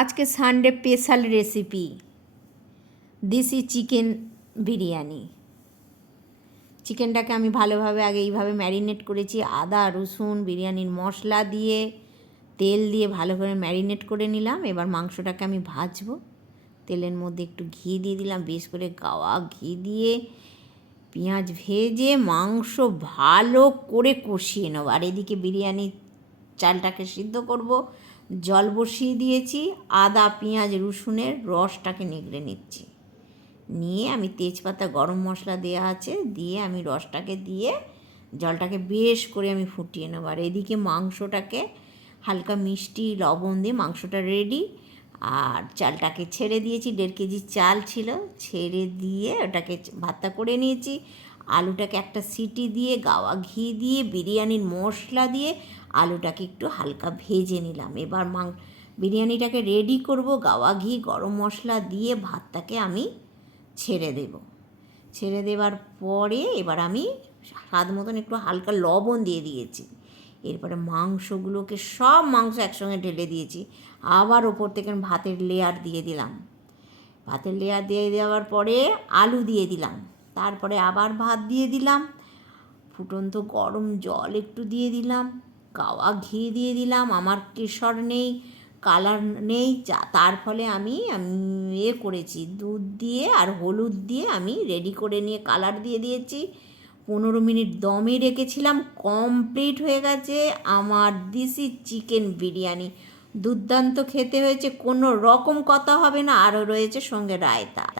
আজকে Sunday special recipe দেশি chicken biryani. চিকেনটাকে আমি ভালোভাবে আগে এইভাবে ম্যারিনেট করেছি। আদা, রসুন, বিরিয়ানির মশলা দিয়ে, তেল দিয়ে ভালো করে ম্যারিনেট করে নিলাম। এবার মাংসটাকে আমি ভাজবো। তেলের মধ্যে একটু ঘি দিয়ে দিলাম। বেশ করে গাওয়া ঘি দিয়ে পেঁয়াজ ভেজে মাংস ভালো করে কষিয়ে নেব। আর এদিকে বিরিয়ানি চালটাকে সিদ্ধ করব। জল বসিয়ে দিয়েছি, আদা, পেঁয়াজ, রসুনের রসটাকে নিগড়ে নিচ্ছি। নিয়ে আমি তেজপাতা, গরম মশলা দেওয়া আছে, দিয়ে আমি রসটাকে দিয়ে জলটাকে বেশ করে আমি ফুটিয়ে নেব। আর এদিকে মাংসটাকে হালকা মিষ্টি লবণ দিয়ে মাংসটা রেডি আর চালটাকে ছেড়ে দিয়েছি, দেড় কেজি চাল ছিল, ছেড়ে দিয়ে ওটাকে ভাতটা করে নিয়েছি। আলুটাকে একটা সিটি দিয়ে, গাওয়া ঘি দিয়ে, বিরিয়ানির মশলা দিয়ে আলুটাকে একটু হালকা ভেজে নিলাম। এবার মাং, বিরিয়ানিটাকে রেডি করব, গাওয়া ঘি, গরম মশলা দিয়ে ভাতটাকে আমি ছেড়ে দেব। ছেড়ে দেওয়ার পরে এবার আমি স্বাদ মতন একটু হালকা লবণ দিয়ে দিয়েছি। এরপরে মাংসগুলোকে সব মাংস একসঙ্গে ঢেলে দিয়েছি। আবার ওপর থেকে ভাতের লেয়ার দিয়ে দিলাম। ভাতের লেয়ার দিয়ে দেওয়ার পরে আলু দিয়ে দিলাম। তারপরে আবার ভাত দিয়ে দিলাম। ফুটন্ত গরম জল একটু দিয়ে দিলাম। কাওয়া ঘি দিয়ে দিলাম। আমার কেশর নেই, কালার নেই। চা তার ফলে আমি আমি এ করেছি। দুধ দিয়ে আর হলুদ দিয়ে আমি রেডি করে নিয়ে কালার দিয়ে দিয়েছি। পনেরো মিনিট দমে রেখেছিলাম। কমপ্লিট হয়ে গেছে আমার দিসি চিকেন বিরিয়ানি। দুর্দান্ত খেতে হয়েছে। কোনো রকম কথা হবে না। আরও রয়েছে সঙ্গে রায়তা।